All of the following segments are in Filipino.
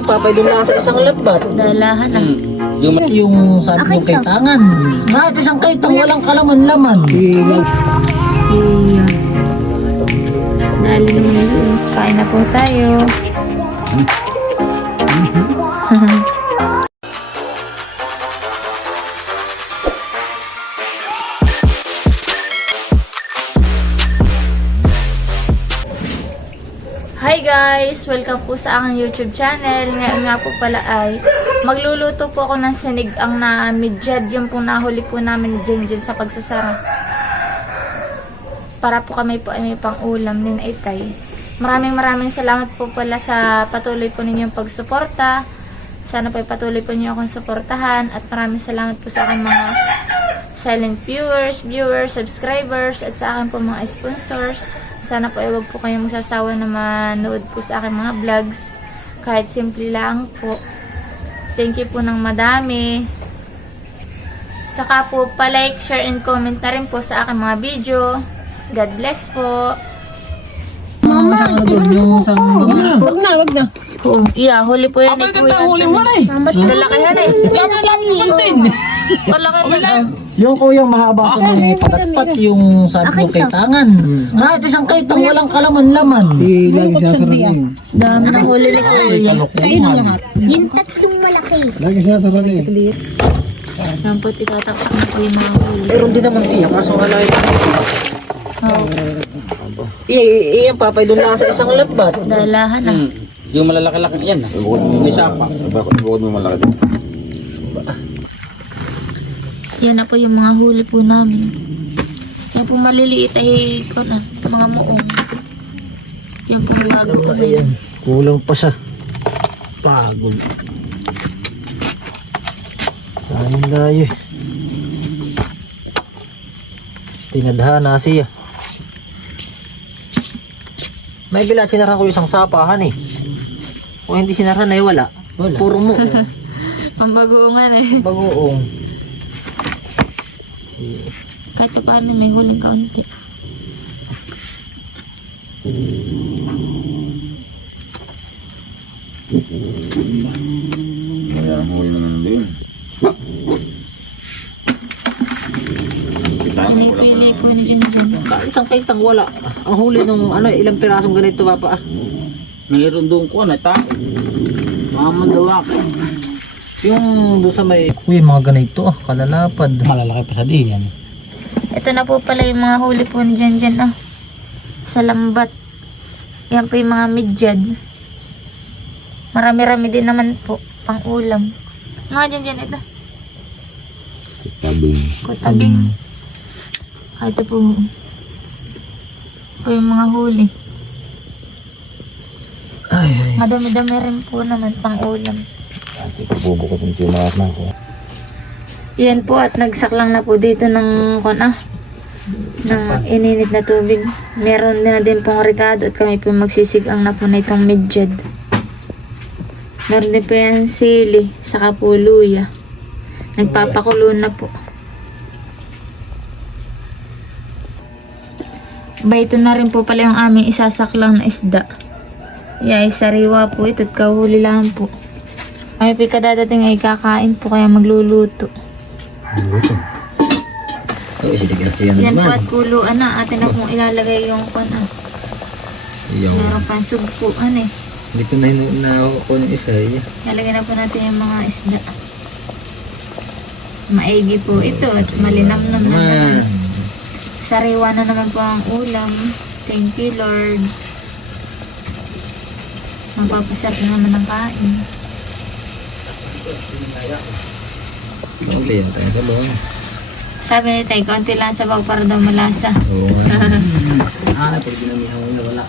Iyan papay doon lang sa isang labat. Dalahan ah. Yung sabi mo kay tangan. Kahit isang kaitang walang kalaman-laman. Iya. Dali naman yun. Kain na po tayo. Hi guys! Welcome po sa aking YouTube channel. Ngayon nga po pala ay magluluto po ako ng sinigang na midjad. Yung po nahuli po namin dyan sa pagsasara. Para po kami po ay may pang-ulam ni Naitay. Maraming salamat po pala sa patuloy po ninyong pagsuporta. Sana po ay patuloy po niyo akong suportahan. At maraming salamat po sa aking mga silent viewers, subscribers, at sa aking po mga sponsors. Sana po ay wag po kayong magsasawa na manood po sa aking mga vlogs. Kahit simple lang po. Thank you po ng madami. Saka po pa-like, share, and comment na rin po sa aking mga video. God bless po. Mama, wag na. Iya, huli po yan ni Kuya. Huli mo na eh. Lalakihan eh. Dami pansin. Malaki na. Yung kuyang mahaba sa mga patatpat yung sabi mo kay tangan. Kahit isang kaitang walang kalaman-laman. Lagi siya sarap. Dami ng huli ni Kuya. Sa'yo lahat. Yung tatlong malaki. Lagi siya sarap. Yan po, itataksak na po yung mga huli. Meron din naman siya, kaso alay. Iyan papay doon lang sa isang labat. Dalahan ah. Yung malalaki-laki yan. May sapa. Bukod mo malaki. Yan na po yung mga huli po namin. Yan po maliliit ay mga muong. Yan po bago umin. Kulang pa siya. Pagod. Kanin tayo. Tinadhana siya. May bila sinara ko isang sapahan eh. O hindi sinara na wala. Puro mo. Ang bagoongan eh. Bagoong. Kahit pa paano may huling kaunti. Kaya huli mo na din. Pinipili po ni Jan. Isang kaitang wala. Ang huli nung ilang pirasong ganito papa. Mayroon doon ko na ta. Mga mandawak. Yung doon sa may... Uy, mga ganito kalalapad. Malalaki pa sa diyan. Ito na po pala yung mga huli po ni Jan sa lambat. Yan po yung mga midjad. Marami-rami din naman po pang ulam. Nga Jan ito. Kutabing. Ito po. Ito yung mga huli. Ay. Madami-dami rin po naman pang ulam. Bubukot yung timakas na ako. Yan po at nagsaklang na po dito ng ng ininit na tubig. Meron din na din pong ricado at kami po magsisigang na po na itong midjad. Meron din po yan sili saka po luya. Nagpapakulo na po. Ito na rin po pala yung aming isasaklang na isda. Yay, sariwa po ito at kahuli lang po. Kami po kadadating ay kakain po kaya magluluto. Yan po at kuluan na. Atin na pong ilalagay yung meron pang sugpuan eh. Hindi ko na ako ng isa eh. Lalagyan na po natin yung mga isda. Maigi po ito at malinamnam na naman. Sariwa na naman po ang ulam. Thank you Lord. Napapasarap na naman ang kain. Okay, yan tayo sa buwan. Sabi ni Tay, konti lang sabaw para daw malasa. Oo. Pag ginamihan mo wala.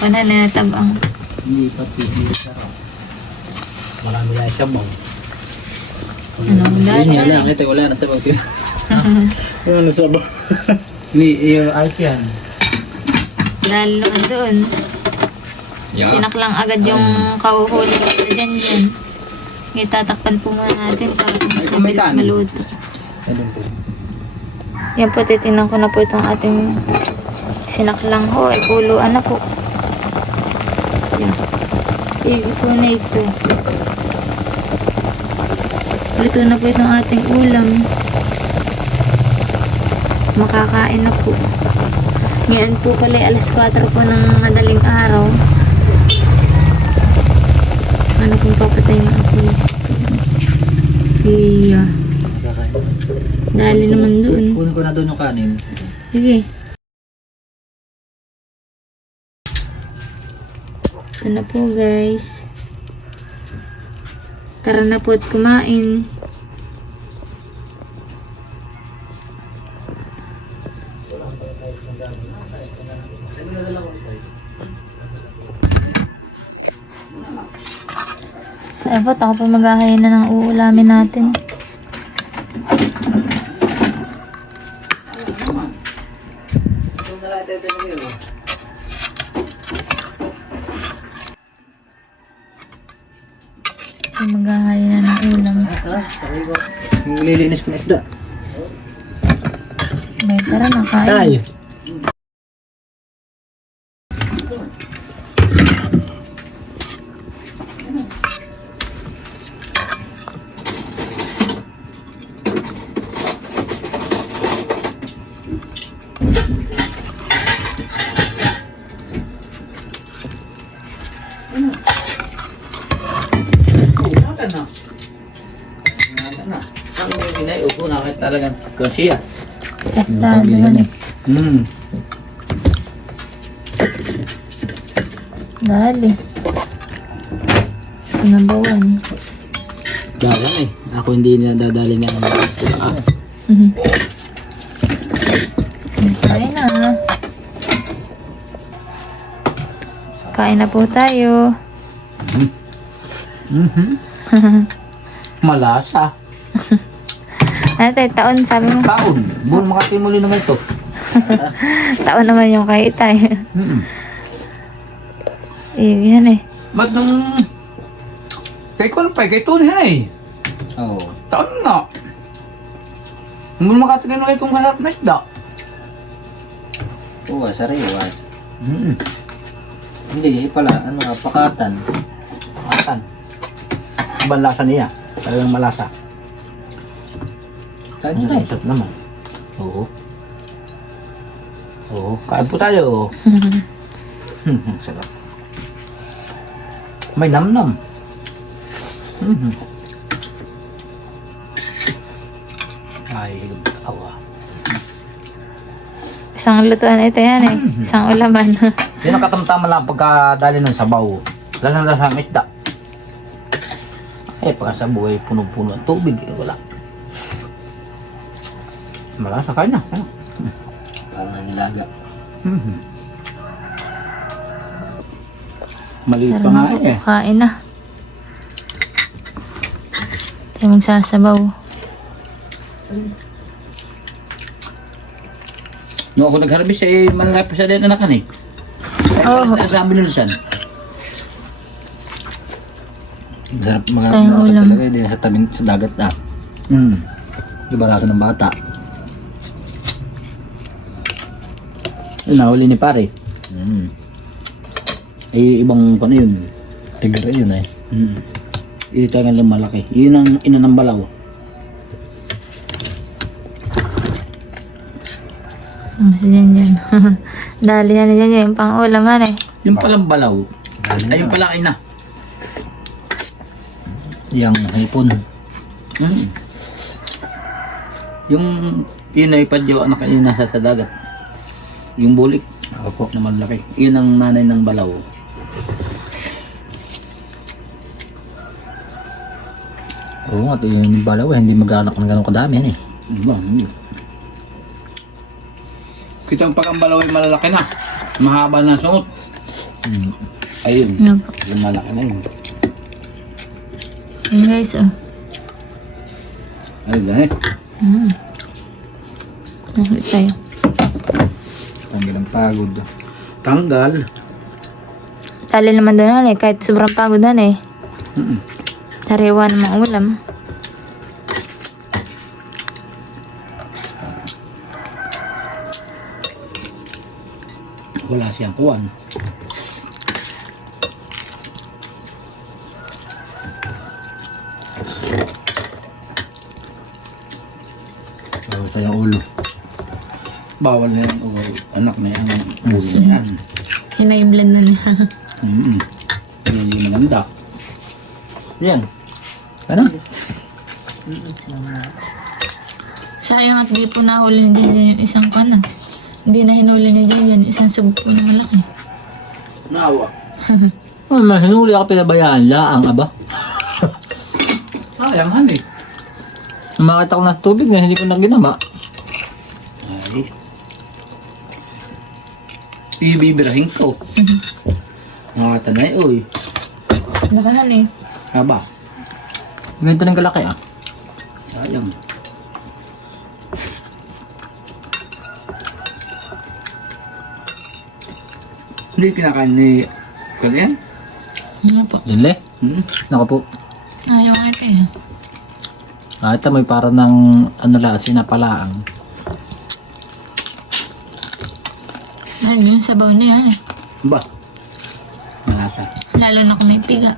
Wala na natabang. Hindi pa titigil. Marami lang siya bang. Dali. Ito wala na sa bawang. Wala na sa bang. Yung ice yan. Lalo doon. Sinaklang agad yung kauhuli na dyan. Itatakpan po muna natin para mas mabilis maluto. Yan po, titignan ko na po itong ating sinaklang ho. Ay, puluan na po. Yan. Tigil po na ito. Luto na po itong ating ulam. Makakain na po. Ngayon po pala ay alas 4 po ng madaling araw. Ano kung papatay na ako? Iya. Dali naman doon. Kunin ko na doon yung kanin. Sige. Ito na po guys. Tara na po at kumain. Kaya ba't ako pa maghahayin na ng uulamin natin? Maghahayin na ng ulam. Nililinis ko na isda. May tara na kain. Tayo. Ang ginay upo na kahit talagang kasiya. Testado man eh. Dali. Sinabawan. Gawa eh. Ako hindi na dadali na Kain na. Kain na po tayo. Malasa. Ano tayo, taon sabi mo? Taon. Buwan makatimuli naman ito. Taon naman yung kay Itay. Yan eh. Ba't nung... Kay Kunpay, kay Tony eh. Oo. Taon nga. Buwan makatingin mo itong kasarap na isda. Oo, sariwa. Hindi, pala, pakatan. Matan. Ibang lasa niya. Talagang malasa. Kain mo tayo. Sarap naman. Oo. Oo. Kain po tayo. Sarap. May namnam. Ay, awa. Isang lutuan ito yan eh. Isang ulaman. Yan ang katamtaman lang pagkadali ng sabaw. Lasang-lasa ang isda. Eh, pagka sa buhay, puno-puno ang tubig. Wala. Malasa kain na. Parang nilaga. Maliit Tara pa nga na po, eh. kain na. Tayo magsasabaw. Nung ako nag-harvest eh, malalaki pa siya din anakan eh. Oo. Sa amin nulusan. Masarap mga Tayong masarap ulam. talaga din sa tabi sa dagat na. Di ba rasa ng bata? Yun, nahuli ni pare. Ay, ibang ano yun. Tigre yun eh. Ito talagang malaki. Yun ang ina ng balaw. Si Janjan. Dali na ni Janjan yung pang-ulaman eh. Yung palang balaw. Ay, yung palang ina. Yang hipon. Yung yun ay padyo anak yun nasa sa dagat. Yung bulik. Opo. Na malaki. Yun ang nanay ng balaw. Oo nga, ito yung balaw eh. Hindi mag-anak ng ganun kadami yan eh. Diba? Kita ang pag ang balaw ay malalaki na. Mahaba na suot. Ayun. Ano po? Yung malaki na yun. Yun guys oh. Ay, dahil. Nakit tayo. Tanggal ang pagod. Tanggal. Dali naman doon eh. Kahit sobrang pagod doon eh. Sariwa ng mga ulam. Wala siyang kuwan. Lasa yung ulo. Bawal na yung ulo. Anak na yung ulo na yan. Hinaimblend na niya. Hindi maganda. Yan. Ano? Sayang at di po nahuli ni Janjan yung isang kana. Hindi na hinuli ni Janjan yung isang sugpo na malaki. Naawa. Oh, mahinuli ako pinabayaan laang, aba. Sayang han eh. Makita ko na sa tubig na hindi ko na ginawa. Ay. Ibibirahin ko. Nakatanay, uy. Lakahan eh. Haba. Ganito ng kalaki ah. Sayang. Hindi kinakain ni Kalyan? Ano po? Dili. Naka po. Ayaw nga ito eh. Ito may para ng ano la, sinapalaang. Ano yun, sabaw na yan eh. Ba? Malasa. Lalo na kung may piga.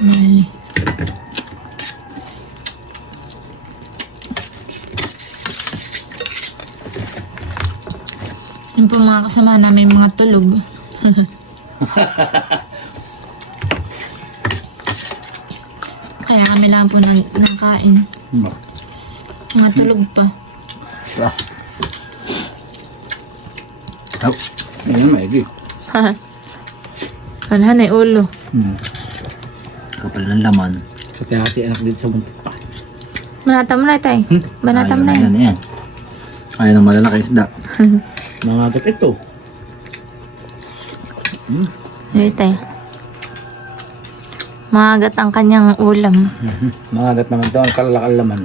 Mali. Yung po mga kasama namin mga tulog. Kaya kami lang po nagkain. Ba? Mga tulog pa. Ba? Oh. Ayan, maigi. Kanahan ay ulo. Kapal ng laman. Hati-hati anak dito sa buntot pa. Banata mo na tay. Banata mo na yan. Yan. Ayaw ng malalaki isda. Mga agat ito. Ay tay. Magat ang kanyang ulam. Mga agat naman ito, ang kalakal laman.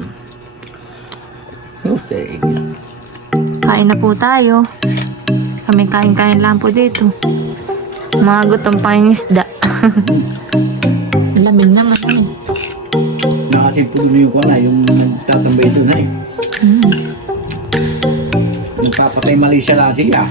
Okay. Kain na po tayo. Kami kain-kain lang po dito. Mga gutom pa yung isda. Lamig naman eh. Nakasipulo yung ko na, yung nagtatambay ito na eh. Nagpapatay Malaysia lang siya.